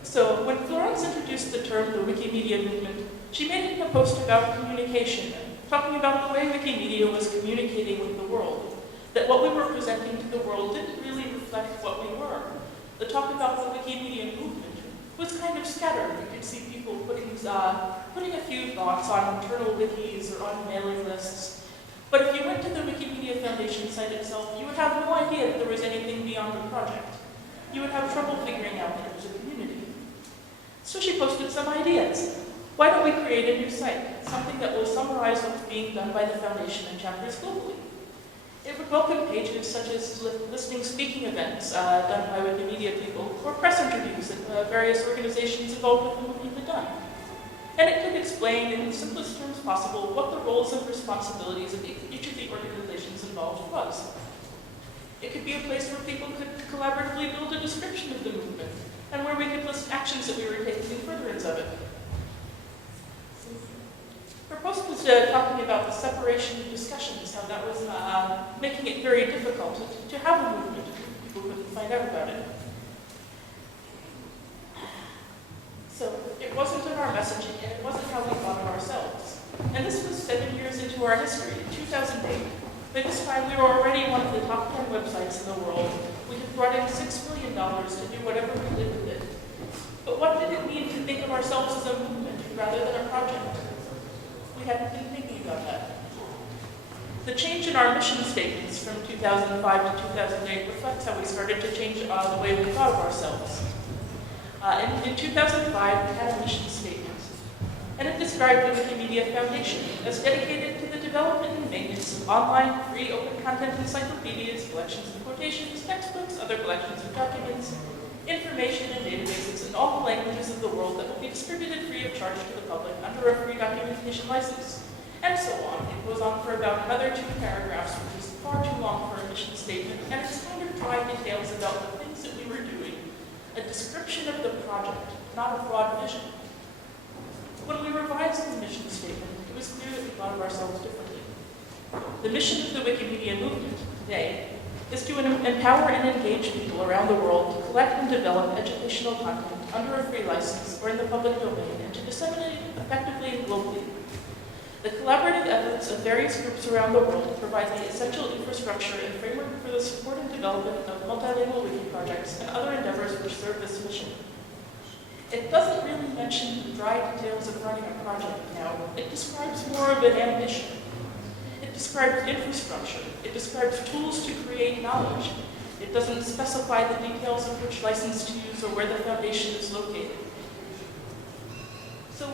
So when Florence introduced the term the Wikimedia movement, she made it in a post about communication, talking about the way Wikimedia was communicating with the world, that what we were presenting to the world didn't really reflect what we were. The talk about the Wikimedia movement was kind of scattered. You could see people putting a few thoughts on internal wikis or on mailing lists. But if you went to the Wikimedia Foundation site itself, you would have no idea that there was anything beyond the project. You would have trouble figuring out that it was a community. So she posted some ideas. Why don't we create a new site? Something that will summarize what's being done by the Foundation and chapters globally. It would welcome pages such as listening speaking events done by Wikimedia people, or press interviews that various organizations involved with the movement had done. And it could explain in the simplest terms possible what the roles and responsibilities of each of the organizations involved was. It could be a place where people could collaboratively build a description of the movement, and where we could list actions that we were taking in furtherance of it. Her post was talking about the separation of discussions, how that was making it very difficult to have a movement. People couldn't find out about it. So it wasn't in our messaging, and it wasn't how we thought of ourselves. And this was 7 years into our history, in 2008. By this time, we were already one of the top 10 websites in the world. We had brought in $6 million to do whatever we did with it. But what did it mean to think of ourselves as a movement? rather than a project. We hadn't been thinking about that. The change in our mission statements from 2005 to 2008 reflects how we started to change the way we thought of ourselves. In 2005, we had a mission statement, and it described the Wikimedia Foundation as dedicated to the development and maintenance of online, free, open content encyclopedias, collections of quotations, textbooks, other collections of documents, information and databases in all the languages of the world that will be distributed free of charge to the public under a free documentation license. And so on. It goes on for about another 2 paragraphs, which is far too long for a mission statement, and it's kind of dry details about the things that we were doing. A description of the project, not a broad vision. When we revised the mission statement, it was clear that we thought of ourselves differently. The mission of the Wikimedia movement today is to empower and engage people around the world to collect and develop educational content under a free license or in the public domain and to disseminate it effectively and globally. The collaborative efforts of various groups around the world provide the essential infrastructure and framework for the support and development of multilingual wiki projects and other endeavors which serve this mission. It doesn't really mention the dry details of running a project now. It describes more of an ambition. It describes infrastructure. It describes tools to create knowledge. It doesn't specify the details of which license to use or where the foundation is located. So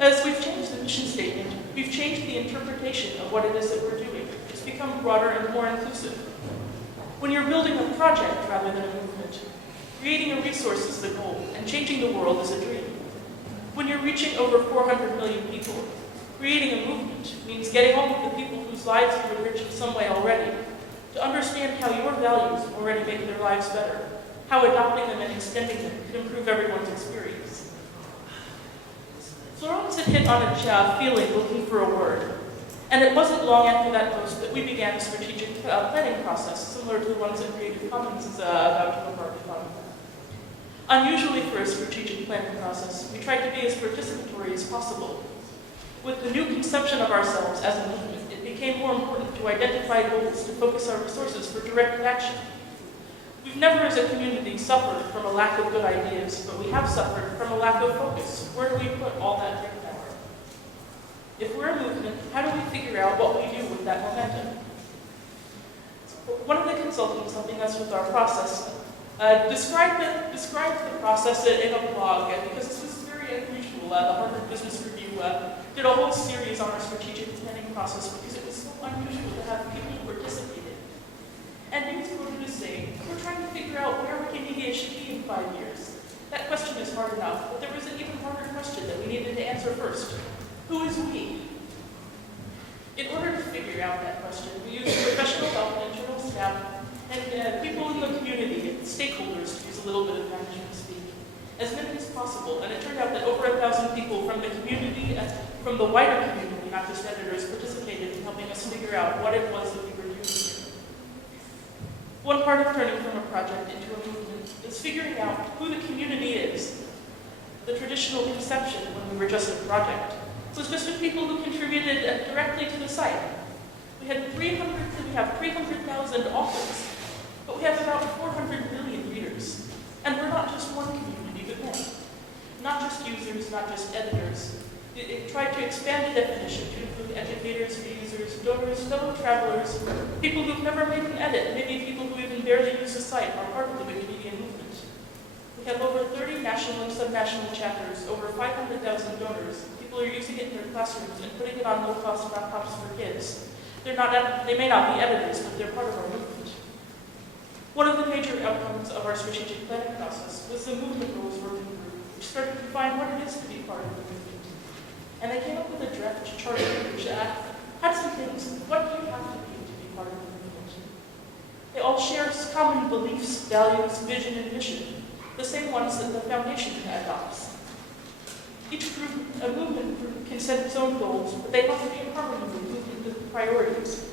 as we've changed the mission statement, we've changed the interpretation of what it is that we're doing. It's become broader and more inclusive. When you're building a project rather than a movement, creating a resource is the goal, and changing the world is a dream. When you're reaching over 400 million people, creating a movement means getting all of the people whose lives you enrich in some way already to understand how your values already make their lives better, how adopting them and extending them can improve everyone's experience. Florence had hit on a feeling looking for a word, and it wasn't long after that post that we began a strategic planning process similar to the ones that Creative Commons is about to embark upon. Unusually for a strategic planning process, we tried to be as participatory as possible. With the new conception of ourselves as a movement, it became more important to identify goals to focus our resources for directed action. We've never as a community suffered from a lack of good ideas, but we have suffered from a lack of focus. Where do we put all that brain power? If we're a movement, how do we figure out what we do with that momentum? One of the consultants helping us with our process described the process in a blog, because this was very unusual. The Harvard Business Review did a whole series on our strategic planning process because it was so unusual to have people participate. And he was quoted as saying, we're trying to figure out where Wikimedia should be in 5 years. That question is hard enough, but there was an even harder question that we needed to answer first. Who is we? In order to figure out that question, we used professional help and internal staff and people in the community, stakeholders, to use a little bit of management speak, as many as possible. And it turned out that over 1,000 people from the community, from the wider community, not just editors, participated in helping us figure out what it was that we were doing. One part of turning from a project into a movement is figuring out who the community is. The traditional conception, when we were just a project, was just of people who contributed directly to the site. We have 300,000 authors, but we have about 400 million readers. And we're not just one community, but many. Not just users, not just editors. It tried to expand the definition to include educators, users, donors, fellow travelers, people who've never made an edit, maybe people who even barely use the site are part of the Wikimedia movement. We have over 30 national and subnational chapters, over 500,000 donors. People are using it in their classrooms and putting it on low-cost laptops for kids. They may not be editors, but they're part of our movement. One of the major outcomes of our strategic planning process was the movement goals working group, which started to define what it is to be part of the movement. And they came up with a draft charter which had some things. What do you have to be part of the movement? They all share common beliefs, values, vision, and mission, the same ones that the foundation adopts. Each group, a movement group, can set its own goals, but they must be in harmony with movement priorities.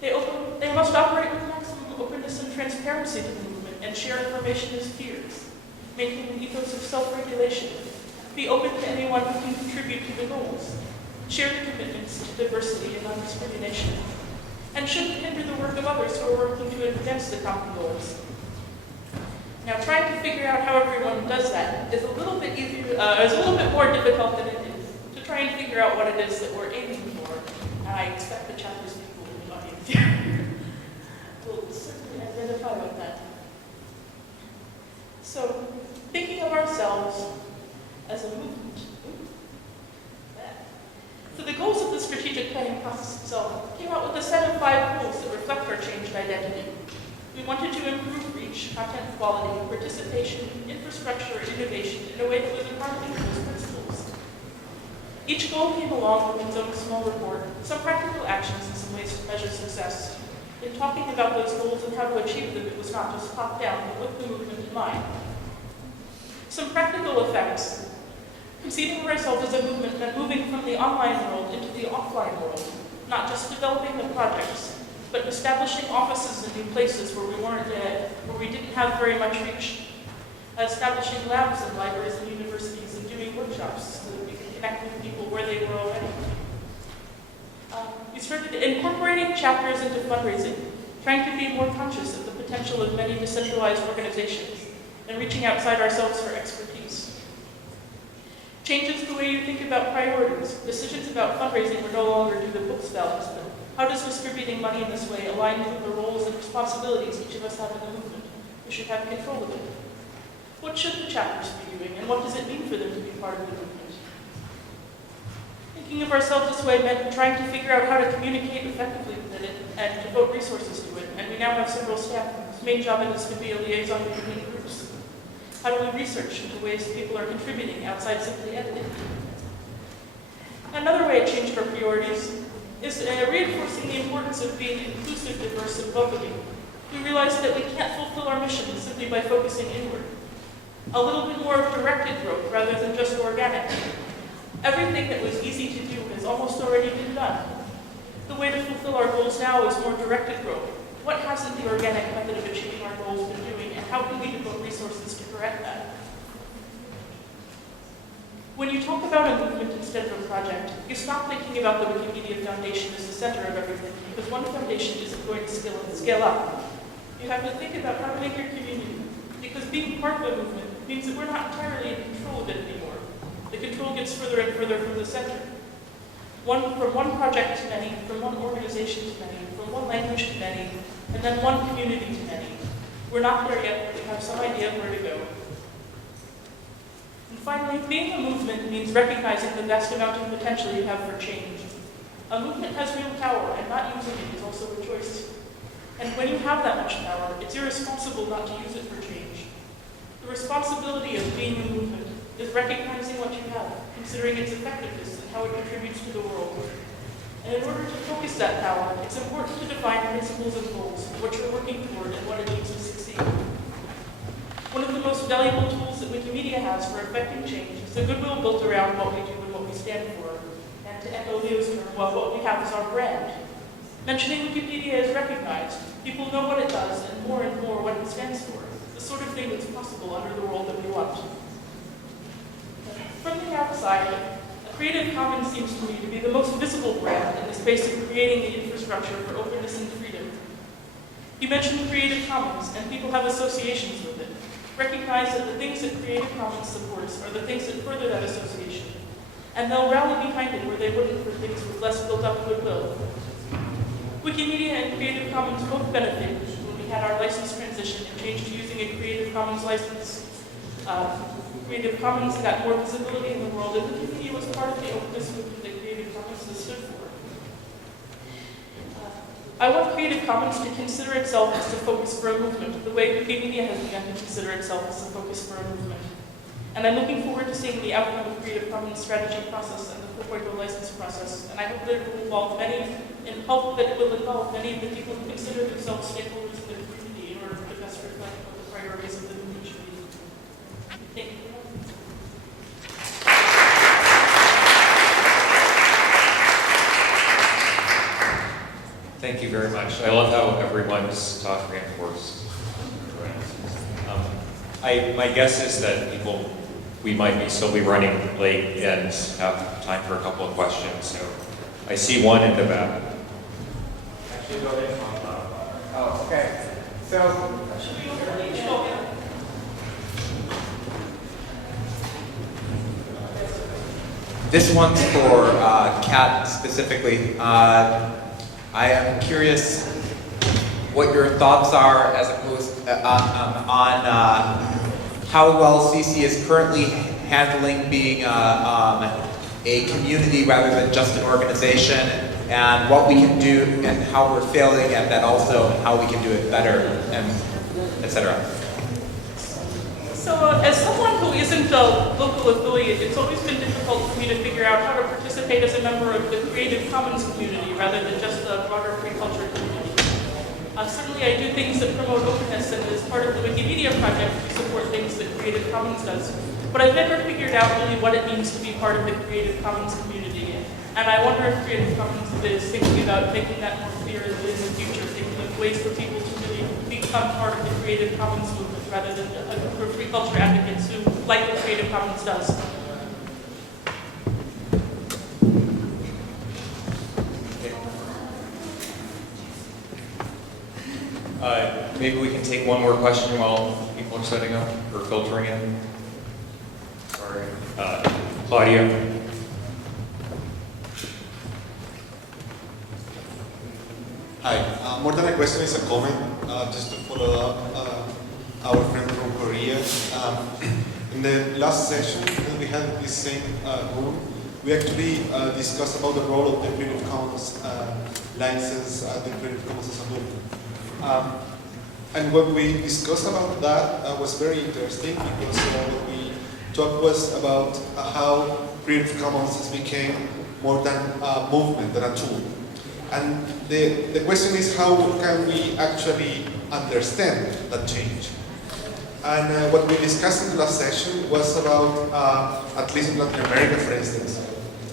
They must operate with maximum openness and transparency to the movement and share information as peers, maintain an ethos of self-regulation, be open to anyone who can contribute to the goals, share the commitments to diversity and non-discrimination, and shouldn't hinder the work of others who are working to advance the common goals. Now, trying to figure out how everyone does that is a little bit easier, is a little bit more difficult than it is to try and figure out what it is that we're aiming for. And I expect the chapters people in the audience here will certainly identify with that. So, thinking of ourselves as a movement. So the goals of the strategic planning process itself came out with a set of 5 goals that reflect our changed identity. We wanted to improve reach, content quality, participation, infrastructure, and innovation in a way that was in harmony with those principles. Each goal came along with its own small report, some practical actions and some ways to measure success. In talking about those goals and how to achieve them, it was not just top-down, but with the movement in mind. Some practical effects. Conceiving of ourselves as a movement meant moving from the online world into the offline world, not just developing the projects, but establishing offices in new places where we didn't have very much reach, establishing labs in libraries and universities, and doing workshops so that we could connect with people where they were already. We started incorporating chapters into fundraising, trying to be more conscious of the potential of many decentralized organizations, and reaching outside ourselves for expertise. Changes the way you think about priorities. Decisions about fundraising were no longer do the books balance, but how does distributing money in this way align with the roles and responsibilities each of us have in the movement? We should have control of it. What should the chapters be doing, and what does it mean for them to be part of the movement? Thinking of ourselves this way meant trying to figure out how to communicate effectively with it and devote resources to it, and we now have several staff whose main job it is to be a liaison between groups. How do we research into ways people are contributing outside simply editing? Another way it changed our priorities is reinforcing the importance of being inclusive, diverse, and welcoming. We realized that we can't fulfill our mission simply by focusing inward. A little bit more of directed growth rather than just organic. Everything that was easy to do has almost already been done. The way to fulfill our goals now is more directed growth. What hasn't the organic method of achieving our goals been doing, and how can we devote resources to correct that? When you talk about a movement instead of a project, you stop thinking about the Wikimedia Foundation as the center of everything, because one foundation isn't going to scale up. You have to think about how to make your community, because being part of a movement means that we're not entirely in control of it anymore. The control gets further and further from the center. From one project to many, from one organization to many, from one language to many, and then one community to many. We're not there yet, but we have some idea of where to go. And finally, being a movement means recognizing the vast amount of potential you have for change. A movement has real power, and not using it is also a choice. And when you have that much power, it's irresponsible not to use it for change. The responsibility of being a movement is recognizing what you have, considering its effectiveness and how it contributes to the world. And in order to focus that power, it's important to define principles and goals, what you're working toward and what it needs to succeed. One of the most valuable tools that Wikimedia has for effecting change is the goodwill built around what we do and what we stand for. And to echo Leo's term, well, what we have is our brand. Mentioning Wikipedia is recognized. People know what it does and more what it stands for. The sort of thing that's possible under the world that we want. From the outside, Creative Commons seems to me to be the most visible brand in the space of creating the infrastructure for openness and freedom. You mentioned Creative Commons, and people have associations with it. Recognize that the things that Creative Commons supports are the things that further that association, and they'll rally behind it where they wouldn't for things with less built-up goodwill. Wikimedia and Creative Commons both benefited when we had our license transition and changed to using a Creative Commons license. Creative Commons got more visibility in the world, and Wikimedia was part of the openness movement that Creative Commons has stood for. I want Creative Commons to consider itself as the focus for a movement, the way Wikimedia has begun to consider itself as the focus for a movement. And I'm looking forward to seeing the outcome of Creative Commons strategy process and the 4.0 license process, and I hope that it will involve many of the people who consider themselves stakeholders in the community in order to best reflect what the priorities of the movement should be. Thank you. Thank you very much. I love how everyone's talk reinforced. My guess is that we might still be running late and have time for a couple of questions. So I see one in the back. Actually, go this one. Oh, okay. So, This one's for Kat specifically. I am curious what your thoughts are as opposed on how well CC is currently handling being a community rather than just an organization, and what we can do and how we're failing at that also, and how we can do it better, and etc. So as someone who isn't a local affiliate, it's always been difficult for me to figure out how to participate as a member of the Creative Commons community rather than just the broader free culture community. Certainly I do things that promote openness, and as part of the Wikimedia project, we support things that Creative Commons does. But I've never figured out really what it means to be part of the Creative Commons community. And I wonder if Creative Commons is thinking about making that more clear in the future, thinking of ways for people to really become part of the Creative Commons movement rather than for free culture advocates who like what Creative Commons does. Maybe we can take one more question while people are setting up or filtering in. Sorry. Claudia. Hi. More than a question, it's a comment, just to follow up our friend from Korea. In the last session, when we had this same room, we actually discussed about the role of the Creative Commons license and the Creative Commons as a movement. And what we discussed about that was very interesting, because what we talked was about how Creative Commons has become more than a movement, than a tool. And the question is, how can we actually understand that change? And what we discussed in the last session was about, at least in Latin America, for instance,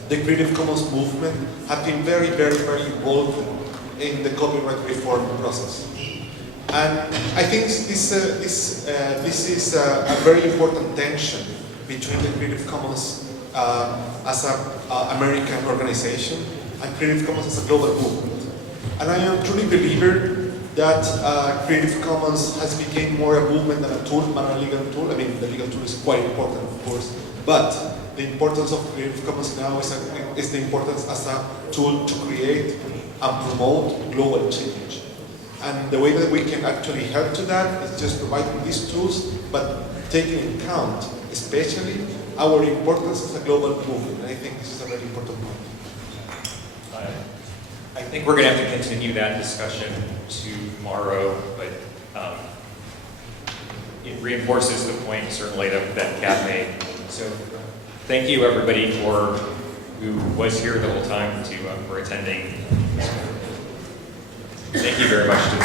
the Creative Commons movement had been very, very, very involved in the copyright reform process. And I think this is a very important tension between the Creative Commons as an American organization and Creative Commons as a global movement. And I am truly a believer that Creative Commons has become more a movement than a tool, than a legal tool. I mean, the legal tool is quite important, of course, but the importance of Creative Commons now is the importance as a tool to create and promote global change. And the way that we can actually help to that is just providing these tools, but taking into account, especially, our importance as a global movement. And I think this is a very important point. I think we're going to have to continue that discussion tomorrow, but it reinforces the point, certainly, that Kat made. So thank you, everybody, who was here the whole time for attending. Thank you very much to the